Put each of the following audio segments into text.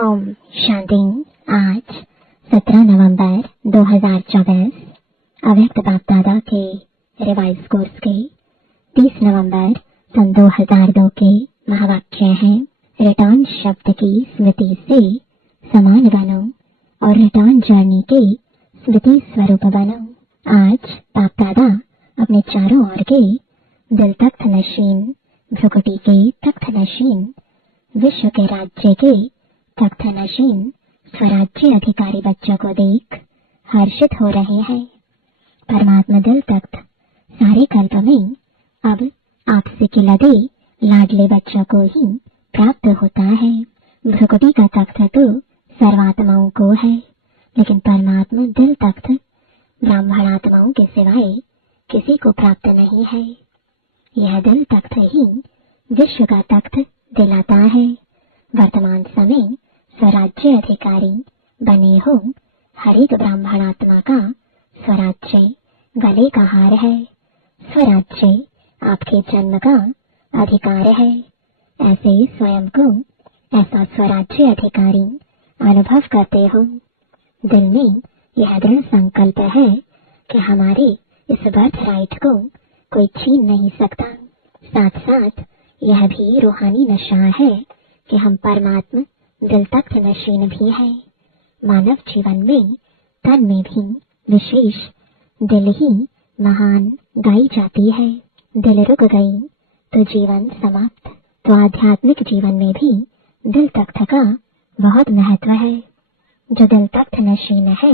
ओम शांति। आज 17 नवंबर 2024 अव्यक्त बाप दादा के रिवाइज कोर्स के 30 नवंबर सन 2002 के महावाक्य हैं। रिटर्न शब्द की स्मृति से समान बनो और रिटर्न जर्नी के स्मृति स्वरूप बनो। आज बाप दादा अपने चारों ओर के दिल तख्त नशीन, भ्रुकुटी के तख्त नशीन, विश्व के राज्य के तख्त नशीन स्वराज्य अधिकारी बच्चों को देख हर्षित हो रहे हैं। परमात्मा दिल तख्त सारे कल्प में अब आपसे के लदे लाडले बच्चों को ही प्राप्त होता है। भ्रुकुटी का तख्त तो सर्वात्माओं को है, लेकिन परमात्मा दिल तख्त ब्राह्मणात्माओं के सिवाय किसी को प्राप्त नहीं है। यह दिल तख्त ही विश्व का तख्त दिलाता है। वर्तमान समय स्वराज्य अधिकारी बने हो। हर एक ब्राह्मणात्मा का स्वराज्य गले का हार है। स्वराज्य आपके जन्म का अधिकार है। ऐसे स्वयं को ऐसा स्वराज्य अधिकारी अनुभव करते हो। दिल में यह दृढ़ संकल्प है कि हमारे इस बर्थ राइट को कोई छीन नहीं सकता। साथ साथ यह भी रूहानी नशा है कि हम परमात्मा दिल तख्त नशीन भी है। मानव जीवन में तन में भी विशेष दिल ही महान गाई जाती है। दिल रुक गई तो जीवन समाप्त। तो आध्यात्मिक जीवन में भी दिल तख्त का बहुत महत्व है। जो दिल तख्त नशीन है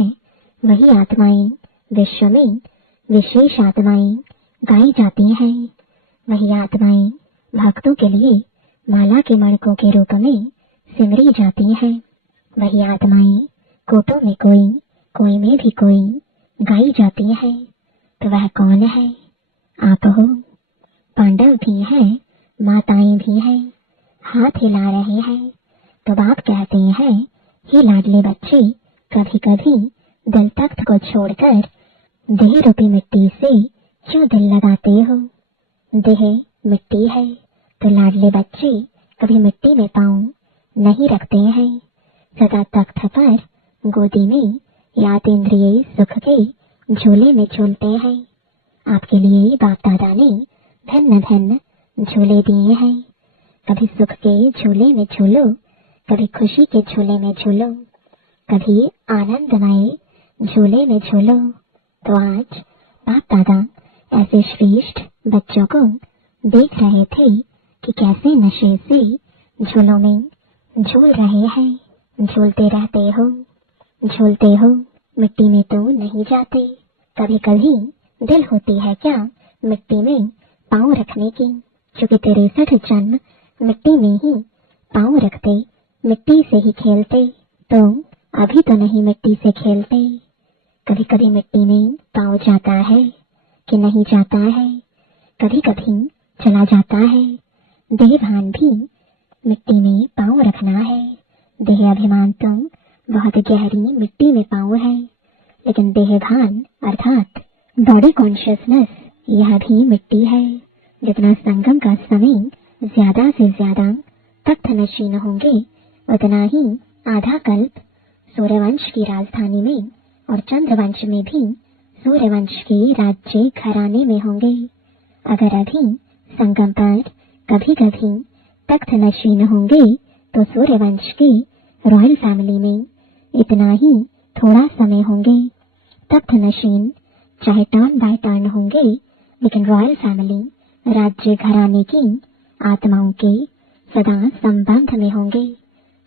वही आत्माएं विश्व में विशेष आत्माएं गाई जाती हैं। वही आत्माएं भक्तों के लिए माला के मणकों के रूप में सिमरी जाती है। वही आत्माएं कोटों में कोई, कोई में भी कोई गाई जाती है। तो वह कौन है? आप हो। पांडव भी हैं, माताएं भी हैं, हाथ हिला रहे हैं। तो बाप कहते हैं, हे लाडले बच्चे, कभी कभी दिल तख्त को छोड़कर देह रूपी मिट्टी से क्यों दिल लगाते हो? देह मिट्टी है तो लाडले बच्चे कभी मिट्टी में पांव नहीं रखते हैं। सदा तख्त पर गोदी में यातेंद्रिय सुख के झूले में झूलते हैं। आपके लिए बाप दादा ने भिन्न भिन्न झूले दिए हैं। कभी सुख के झूले में झूलो, कभी खुशी के झूले में झूलो, कभी आनंदमय झूले में झूलो। तो आज बाप दादा ऐसे श्रेष्ठ बच्चों को देख रहे थे कि कैसे नशे से झूलों में झूल रहे हैं। झूलते रहते हो, झूलते हो, मिट्टी में तो नहीं जाते। कभी कभी दिल होती है क्या मिट्टी में पांव रखने की? चूंकि 63 जन्म मिट्टी में ही पांव रखते, मिट्टी से ही खेलते, तो अभी तो नहीं मिट्टी से खेलते। कभी कभी मिट्टी में पांव जाता है कि नहीं जाता है, कभी कभी चला जाता है। देह भान भी मिट्टी में पांव रखना है। देह अभिमान तो बहुत गहरी मिट्टी में पांव है, लेकिन देह भान अर्थात बॉडी कॉन्शियसनेस यह भी मिट्टी है। जितना संगम का समय ज्यादा से ज्यादा तख्त नशीन होंगे, उतना ही आधा कल्प सूर्यवंश की राजधानी में और चंद्रवंश में भी सूर्यवंश के राज्य घराने में होंगे। अगर अभी संगम पर कभी कभी तख्त नशीन होंगे तो सूर्यवंश की रॉयल फैमिली में इतना ही थोड़ा समय होंगे। तख्त नशीन चाहे टर्न बाय टर्न होंगे, लेकिन रॉयल फैमिली राज्य घराने की आत्माओं के सदा संबंध में होंगे।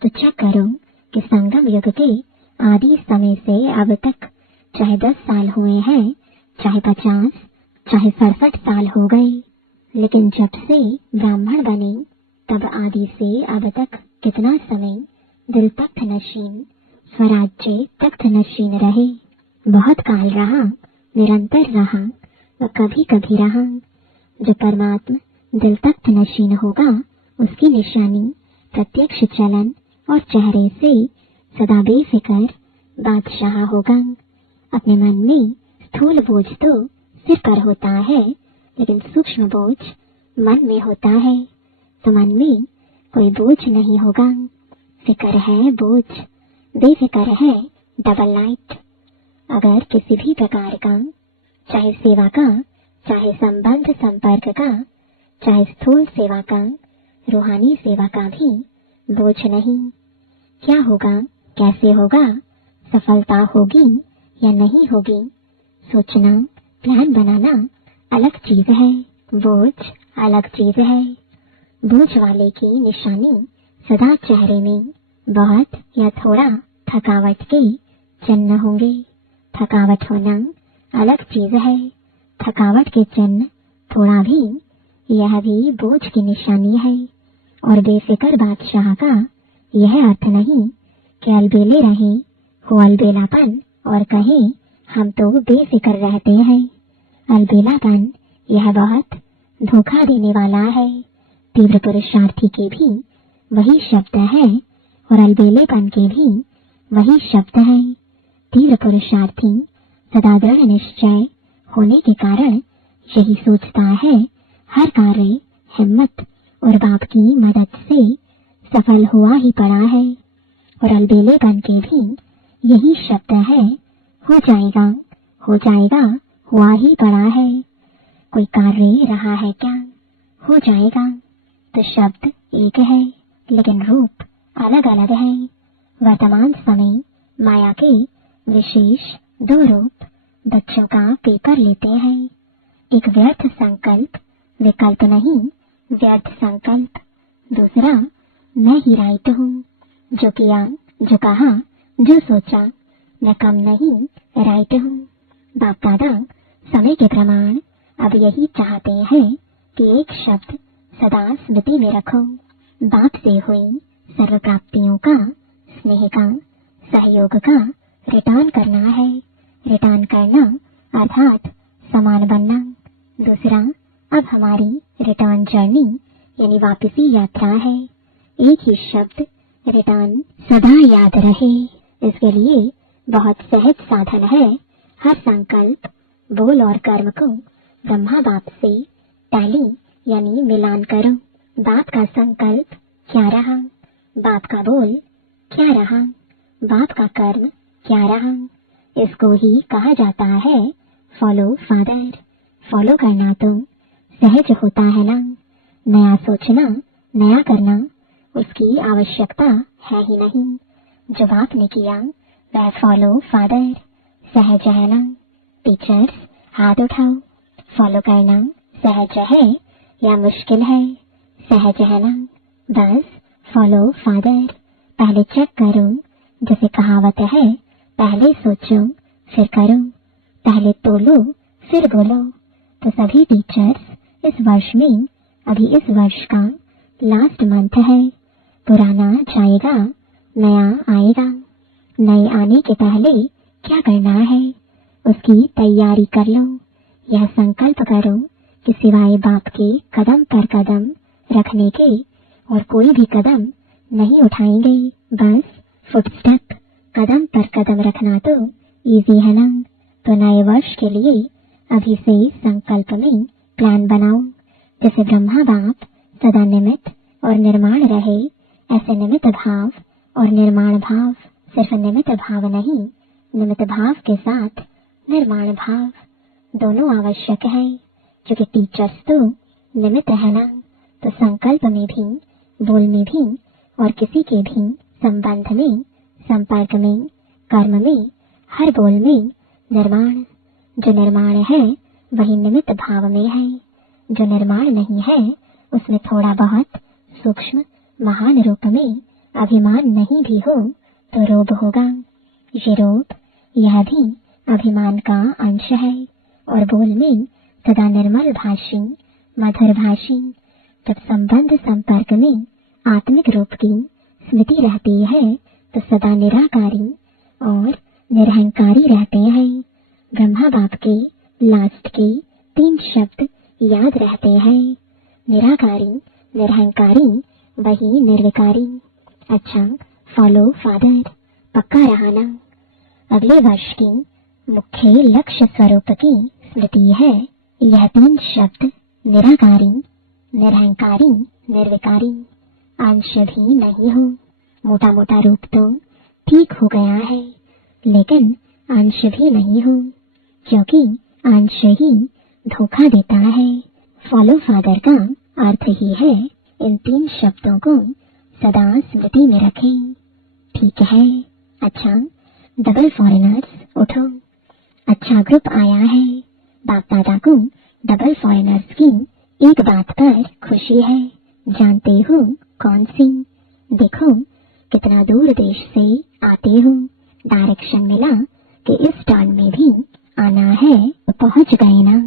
तो चेक करो कि संगम युग के आदि समय से अब तक चाहे 10 साल हुए हैं, चाहे 50, चाहे 67 साल हो गए, लेकिन जब से ब्राह्मण बने तब आदि से अब तक कितना समय दिल तख्त नशीन, स्वराज्य तख्त नशीन रहे? बहुत काल रहा, निरंतर रहा व कभी कभी रहा। जो परमात्मा दिल तख्त नशीन होगा, उसकी निशानी प्रत्यक्ष चलन और चेहरे से सदा बेफिक्र बादशाह होगा। अपने मन में स्थूल बोझ तो सिर पर होता है, लेकिन सूक्ष्म बोझ मन में होता है। तो मन में कोई बोझ नहीं होगा। बेफिक्र है बोझ, बेफिक्र है डबल नाइट। अगर किसी भी प्रकार का, चाहे सेवा का, चाहे संबंध संपर्क का, चाहे स्थूल सेवा का, रूहानी सेवा का भी बोझ नहीं। क्या होगा, कैसे होगा, सफलता होगी या नहीं होगी, सोचना, प्लान बनाना अलग चीज है, बोझ अलग चीज है। बोझ वाले की निशानी सदा चेहरे में बहुत या थोड़ा थकावट के चिन्ह होंगे। थकावट होना अलग चीज है, थकावट के चिन्ह थोड़ा भी, यह भी बोझ की निशानी है। और बेफिक्र बादशाह का यह अर्थ नहीं कि अलबेले रहे हो अलबेलापन और कहे हम तो बेफिक्र रहते हैं। अलबेलापन यह बहुत धोखा देने वाला है। तीव्र पुरुषार्थी के भी वही शब्द है और अलबेलेपन के भी वही शब्द है। तीव्र पुरुषार्थी सदा दृढ़ निश्चय होने के कारण यही सोचता है हर कार्य हिम्मत और बाप की मदद से सफल हुआ ही पड़ा है। और अलबेलेपन के भी यही शब्द है, हो जाएगा, हो जाएगा, हुआ ही पड़ा है। कोई कार्य रहा है क्या, हो जाएगा। तो शब्द एक है लेकिन रूप अलग अलग है। वर्तमान समय माया के विशेष दो रूप बच्चों का पेपर लेते हैं। एक व्यर्थ संकल्प, विकल्प नहीं, व्यर्थ संकल्प। दूसरा, मैं ही राइट हूँ, जो किया, जो कहा, जो सोचा, मैं कम नहीं, राइट हूँ। बाप दादा समय के प्रमाण अब यही चाहते हैं कि एक शब्द सदा स्मृति में रखो, बाप से हुई सर्व प्राप्तियों का, स्नेह का, सहयोग का रिटर्न करना है। रिटर्न करना अर्थात समान बनना। दूसरा, अब हमारी रिटर्न जर्नी यानी वापसी यात्रा है। एक ही शब्द रिटर्न सदा याद रहे, इसके लिए बहुत सहज साधन है। हर संकल्प, बोल और कर्म को ब्रह्मा बाप से टैली यानी मिलान करो। बाप का संकल्प क्या रहा, बाप का बोल क्या रहा, बाप का कर्म क्या रहा, इसको ही कहा जाता है फॉलो फादर। फॉलो करना तो सहज होता है ना, नया सोचना, नया करना उसकी आवश्यकता है ही नहीं। जो आपने किया वह फॉलो फादर सहज है ना। टीचर्स हाथ उठाओ, फॉलो करना सहज है या मुश्किल है, सहज है ना। बस फॉलो फादर। पहले चेक करो, जैसे कहावत है, पहले सोचो फिर करो, पहले तोलो फिर बोलो। तो सभी टीचर्स इस वर्ष में, अभी इस वर्ष का लास्ट मंथ है, पुराना जाएगा, नया आएगा। नए आने के पहले क्या करना है उसकी तैयारी कर लो। यह संकल्प करो कि सिवाय बाप के कदम पर कदम रखने के और कोई भी कदम नहीं उठाएंगे। बस फुटस्टेप, कदम पर कदम रखना तो इजी है ना। तो नए वर्ष के लिए अभी से संकल्प में प्लान बनाओ। जैसे ब्रह्मा बाप सदा निमित्त और निर्माण रहे, ऐसे निमित्त भाव और निर्माण भाव। सिर्फ निमित्त भाव नहीं, निमित्त भाव के साथ निर्माण भाव दोनों आवश्यक है। क्योंकि टीचर्स तो निमित्त है ना। तो संकल्प में भी, बोल में भी और किसी के भी संबंध में, संपर्क में, कर्म में, हर बोल में निर्माण। जो निर्माण है वही निमित्त भाव में है, जो निर्माण नहीं है उसमें थोड़ा बहुत सूक्ष्म महान रूप में अभिमान नहीं भी हो तो रोब होगा। ये रोब, यह भी अभिमान का अंश है। और बोल में सदा निर्मल भाषी, मधुर भाषी। जब संबंध संपर्क में आत्मिक रूप की स्मृति रहती है तो सदा निराकारी और निरहंकारी रहते हैं। ब्रह्मा बाप के लास्ट के 3 शब्द याद रहते हैं, निराकारी, निरहंकारी, वही निर्विकारी। अच्छा, फॉलो फादर पक्का रहा ना। अगले वर्ष की मुख्य लक्ष्य स्वरूप की स्मृति है यह 3 शब्द, निराकारी, निरहंकारी, निर्विकारी। अंश भी नहीं हो। मोटा मोटा रूप तो ठीक हो गया है, लेकिन अंश भी नहीं हूँ, क्योंकि अंश ही धोखा देता है। फॉलो फादर का अर्थ ही है इन 3 शब्दों को सदा स्मृति में रखें। ठीक है। अच्छा, डबल फॉरेनर्स उठो। अच्छा ग्रुप आया है। बाप दादा को डबल फॉरेनर्स की एक बात पर खुशी है। जानते हो कौन सी? देखो कितना दूर देश से आते हो। डायरेक्शन मिला कि इस टर्न में भी आना है तो पहुंच गए ना।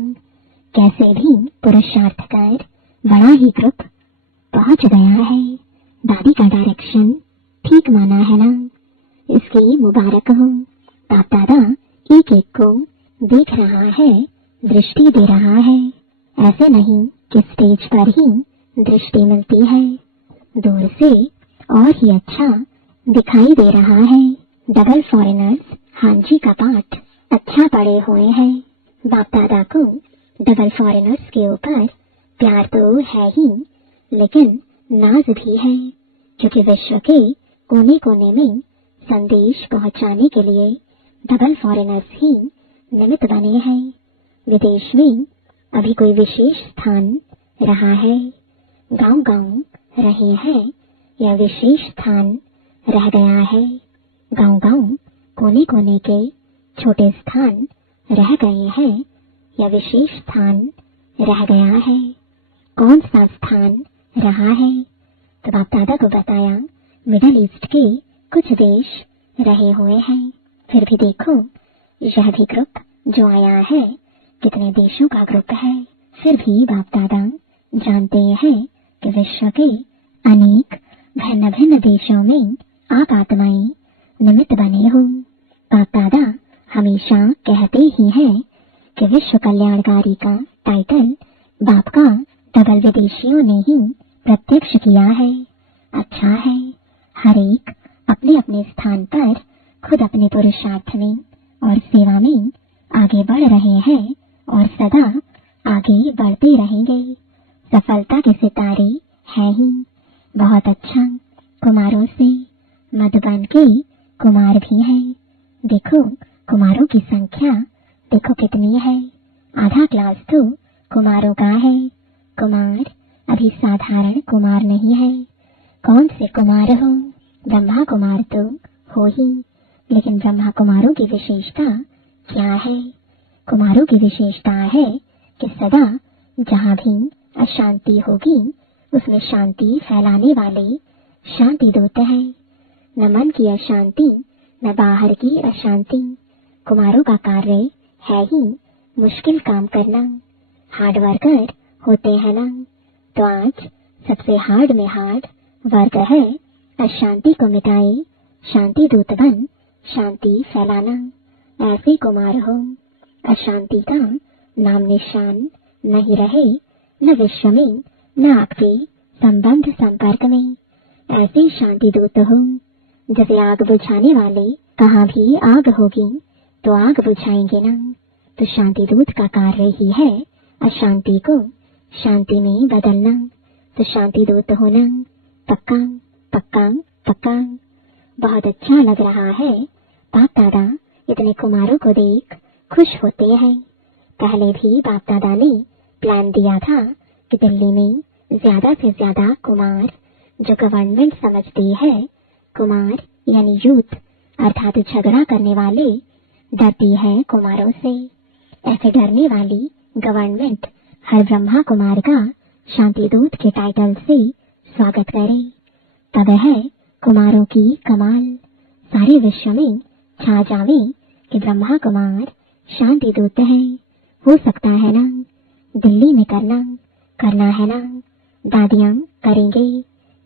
कैसे भी पुरुषार्थ कर बड़ा ही ग्रुप पहुंच गया है। दादी का डायरेक्शन ठीक माना है ना? इसकी मुबारक हो। बाप दादा एक एक को देख रहा है, दृष्टि दे रहा है। ऐसे नहीं कि स्टेज पर ही दृष्टि मिलती है, दूर से और ही अच्छा दिखाई दे रहा है। डबल फॉरेनर्स हांजी का पाठ अच्छा पढ़े हुए हैं। बाप दादा को डबल फॉरेनर्स के ऊपर प्यार तो है ही, लेकिन नाज भी है, क्योंकि विश्व के कोने कोने में संदेश पहुंचाने के लिए डबल फॉरेनर्स ही निमित्त बने हैं। विदेश में अभी कोई विशेष स्थान रहा है, गांव-गांव रहे हैं, या विशेष स्थान रह गया है। गांव-गांव कोने कोने के छोटे स्थान रह गए हैं, या विशेष स्थान रह गया है। कौन सा स्थान रहा है? तो बाप दादा को बताया मिडल ईस्ट के कुछ देश रहे हुए हैं। फिर भी देखो यह भी ग्रुप जो आया है कितने देशों का ग्रुप है। फिर भी बाप दादा जानते हैं कि विश्व के अनेक भिन्न भिन्न देशों में आप आत्माएं निमित्त बने हो। बाप दादा हमेशा कहते ही हैं कि विश्व कल्याणकारी का टाइटल बाप का डबल विदेशियों ने ही प्रत्यक्ष किया है। अच्छा है, हर एक अपने अपने स्थान पर खुद अपने पुरुषार्थ में और सेवा में आगे बढ़ रहे हैं और सदा आगे बढ़ते रहेंगे। सफलता के सितारे हैं ही। बहुत अच्छा। कुमारों से मधुबन के कुमार भी हैं। देखो कुमारों की संख्या देखो कितनी है। आधा क्लास तो कुमारों का है। कुमार अभी साधारण कुमार नहीं है। कौन से कुमार हो? ब्रह्मा कुमार तो हो ही, लेकिन ब्रह्मा कुमारों की विशेषता क्या है? कुमारों की विशेषता है कि सदा जहाँ भी अशांति होगी उसमें शांति फैलाने वाले शांति दूत हैं। न मन की अशांति न बाहर की अशांति। कुमारों का कार्य है ही मुश्किल काम करना। हार्ड वर्कर होते हैं ना, तो आज सबसे हार्ड में हार्ड वर्क है अशांति को मिटाए, शांति दूत बन शांति फैलाना। ऐसे कुमार हो अशांति का नाम निशान नहीं रहे, न विश्व में न आपके संबंध संपर्क में। ऐसे शांति दूत हो जैसे आग बुझाने वाले। कहाँ भी आग होगी तो आग बुझाएंगे ना। तो शांति दूत का कार्य ही है अशांति को शांति में बदलना। तो शांति दूत होना पक्का पक्का पक्का। बहुत अच्छा लग रहा है। बाप दादा इतने कुमारों को देख खुश होते हैं। पहले भी बाप दादा ने प्लान दिया था कि दिल्ली में ज्यादा से ज्यादा कुमार जो गवर्नमेंट समझती है, कुमार यानी यूथ अर्थात झगड़ा करने वाले, डरती है कुमारों से। ऐसे डरने वाली गवर्नमेंट हर ब्रह्मा कुमार का शांति दूत के टाइटल से स्वागत करे। तब है कुमारों की कमाल सारे विश्व में छा जावे कि ब्रह्मा कुमार शांति दूत है। हो सकता है ना दिल्ली में करना है ना। दादियां करेंगे।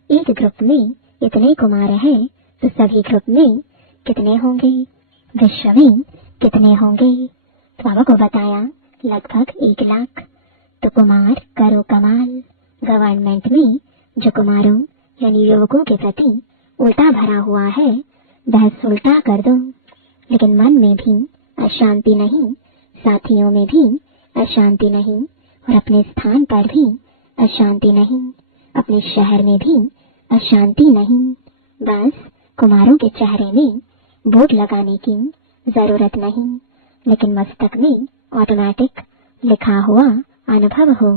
एक ग्रुप में इतने कुमार हैं तो सभी ग्रुप में कितने होंगे, विश्व में कितने होंगे? तो बाबा को बताया लगभग 1 लाख। तो कुमार करो कमाल। गवर्नमेंट में जो कुमारों यानी युवकों के प्रति उल्टा भरा हुआ है वह सुलटा कर दो। लेकिन मन में भी अशांति नहीं, साथियों में भी अशांति नहीं, और अपने स्थान पर भी अशांति नहीं, अपने शहर में भी अशांति नहीं। बस कुमारों के चेहरे में बोर्ड लगाने की जरूरत नहीं, लेकिन मस्तक में ऑटोमेटिक लिखा हुआ अनुभव हो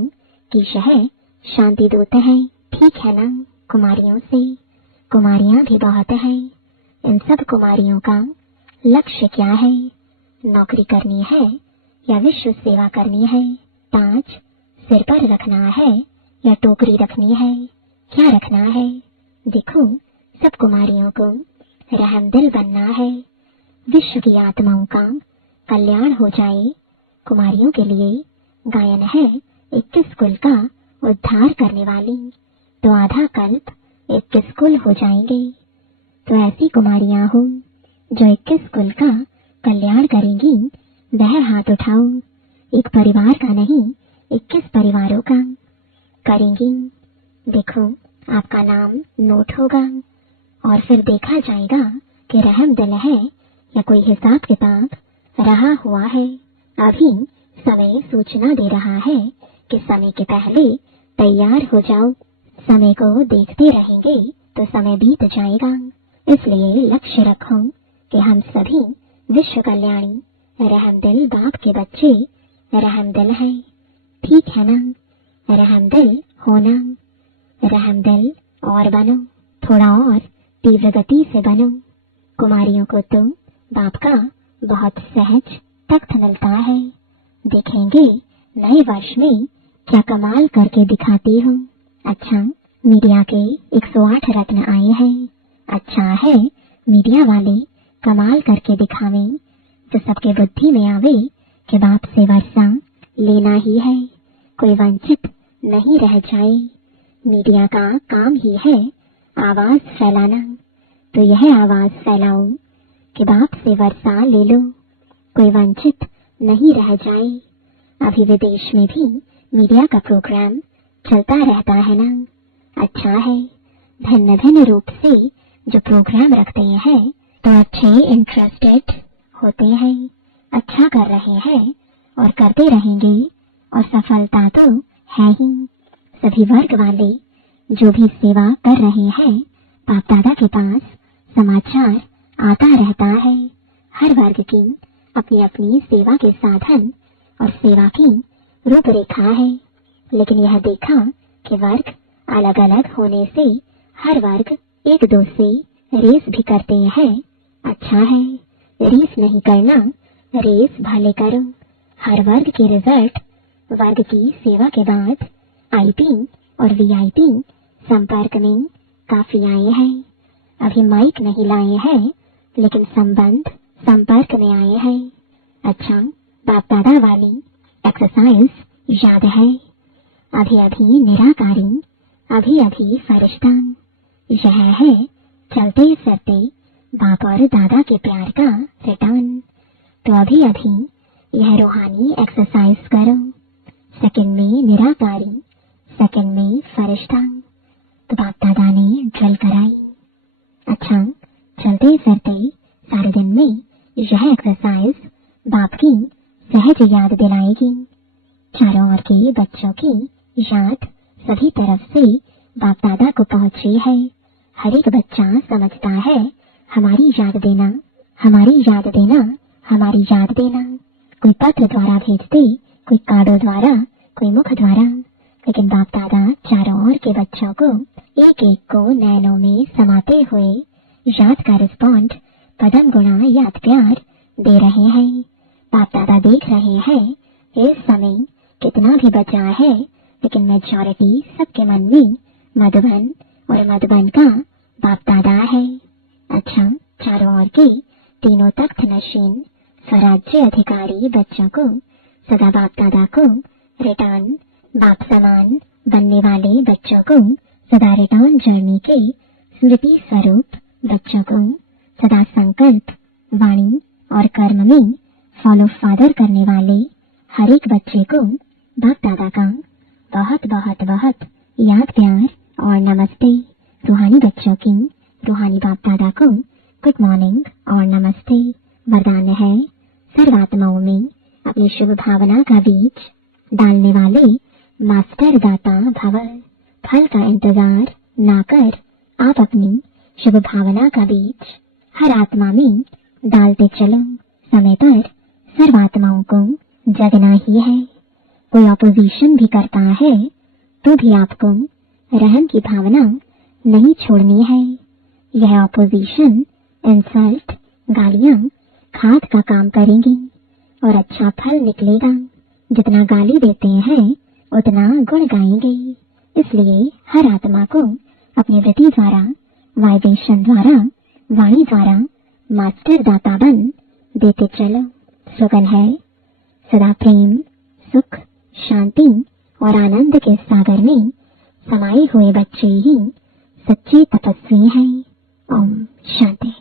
कि शहर शांति दूत है। ठीक है ना? कुमारियों से कुमारियां भी बहुत है। इन सब कुमारियों का लक्ष्य क्या है? नौकरी करनी है या विश्व सेवा करनी है? ताज सिर पर रखना है या टोकरी रखनी है? क्या रखना है? देखो, सब कुमारियों को रहमदिल बनना है। विश्व की आत्माओं का कल्याण हो जाए। कुमारियों के लिए गायन है 21 कुल का उद्धार करने वाली, तो आधा कल्प 21 कुल हो जाएंगे। तो ऐसी कुमारियां हो जो 21 कुल का कल्याण करेंगी, वह हाथ उठाओ। एक परिवार का नहीं, 21 परिवारों का करेंगी। देखो, आपका नाम नोट होगा और फिर देखा जाएगा कि रहमदिल है या कोई हिसाब किताब रहा हुआ है। अभी समय सूचना दे रहा है कि समय के पहले तैयार हो जाओ। समय को देखते रहेंगे तो समय बीत जाएगा। इसलिए लक्ष्य रखो कि हम सभी विश्व कल्याणी रहमदिल बाप के बच्चे रहमदिल हैं। ठीक है ना? रहमदिल होना, रहमदिल और बनो, थोड़ा और तीव्र गति से बनो। कुमारियों को तो बाप का बहुत सहज तख्त मिलता है। देखेंगे नए वर्ष में क्या कमाल करके दिखाती हूँ। अच्छा, मीडिया के 108 रत्न आए हैं। अच्छा है मीडिया वाले कमाल करके दिखावे, तो सबके बुद्धि में आवे कि बाप से वर्षा लेना ही है, कोई वंचित नहीं रह जाए। मीडिया का काम ही है आवाज फैलाना, तो यह आवाज फैलाओ कि बाप से वर्षा ले लो, कोई वंचित नहीं रह जाए। अभी विदेश में भी मीडिया का प्रोग्राम चलता रहता है ना। अच्छा है, भिन्न भिन्न रूप से जो प्रोग्राम रखते हैं तो अच्छे इंटरेस्टेड होते हैं, अच्छा कर रहे हैं और करते रहेंगे, और सफलता तो है ही। सभी वर्ग वाले जो भी सेवा कर रहे हैं, बाप दादा के पास समाचार आता रहता है। हर वर्ग की अपनी अपनी सेवा के साधन और सेवा की रूपरेखा है, लेकिन यह देखा कि वर्ग अलग अलग होने से हर वर्ग एक दो से रेस भी करते हैं। अच्छा है, रेस नहीं करना, रेस भले करो। हर वर्ग के रिजल्ट वर्ग की सेवा के बाद आईपी और वीआईपी संपर्क में काफी आए हैं। अभी माइक नहीं लाए हैं, लेकिन संबंध संपर्क में आए हैं। अच्छा, बाप दादा वाली एक्सरसाइज याद है? अभी अभी निराकारी, अभी अभी फरिश्ता। यह है चलते फिरते बाप और दादा के प्यार का रिटर्न। तो अभी अभी यह रूहानी एक्सरसाइज करो। सेकंड में निराकारी, सेकंड में फरिश्ता। तो बाप दादा ने ड्रिल कराई। अच्छा, चलते फिरते सारे दिन में यह एक्सरसाइज बाप की सहज याद दिलाएगी। चारों ओर के बच्चों की याद सभी तरफ से बाप दादा को पहुंची है। हर एक बच्चा समझता है हमारी याद देना, हमारी याद देना, हमारी याद देना। कोई पत्र द्वारा भेजते, कोई कार्डों द्वारा, कोई मुख द्वारा, लेकिन बाप दादा चारों ओर के बच्चों को एक एक को नैनों में समाते हुए याद का रिस्पॉन्ड पदम गुणा याद प्यार दे रहे हैं। बाप दादा देख रहे हैं इस समय कितना भी बचा है, लेकिन मेजॉरिटी सबके मन में मधुबन और मधुबन का बाप दादा है। अच्छा, चारों ओर के तीनों तख्त नशीन स्वराज्य अधिकारी बच्चों को सदा बाप दादा को रिटर्न, बाप समान बनने वाले बच्चों को सदा रिटर्न जर्नी के स्मृति स्वरूप बच्चों को सदा संकल्प, वाणी और कर्म में फॉलो फादर करने वाले हर एक बच्चे को बाप दादा का बहुत बहुत बहुत याद प्यार और नमस्ते। रूहानी बच्चों की रूहानी बाप दादा को गुड मॉर्निंग और नमस्ते। वरदान है सर्वात्माओं में अपनी शुभ भावना का बीज डालने वाले मास्टर दाता भव। फल का इंतजार ना कर आप अपनी शुभ भावना का बीज हर आत्मा में डालते चलो। समय पर सर्वात्माओं को जगना ही है। कोई ऑपोजिशन भी करता है तो भी आपको रहम की भावना नहीं छोड़नी है। यह ऑपोजिशन इंसल्ट, गालियां खाद का काम करेंगी और अच्छा फल निकलेगा। जितना गाली देते हैं उतना गुण गाएंगे। इसलिए हर आत्मा को अपनी वृत्ति द्वारा, वाइब्रेशन द्वारा, वाणी द्वारा मास्टर दाता बन देते चलो। स्लोगन है, सदा प्रेम, सुख, शांति और आनंद के सागर में समाये हुए बच्चे ही सच्चे तपस्वी हैं। ओम शांति।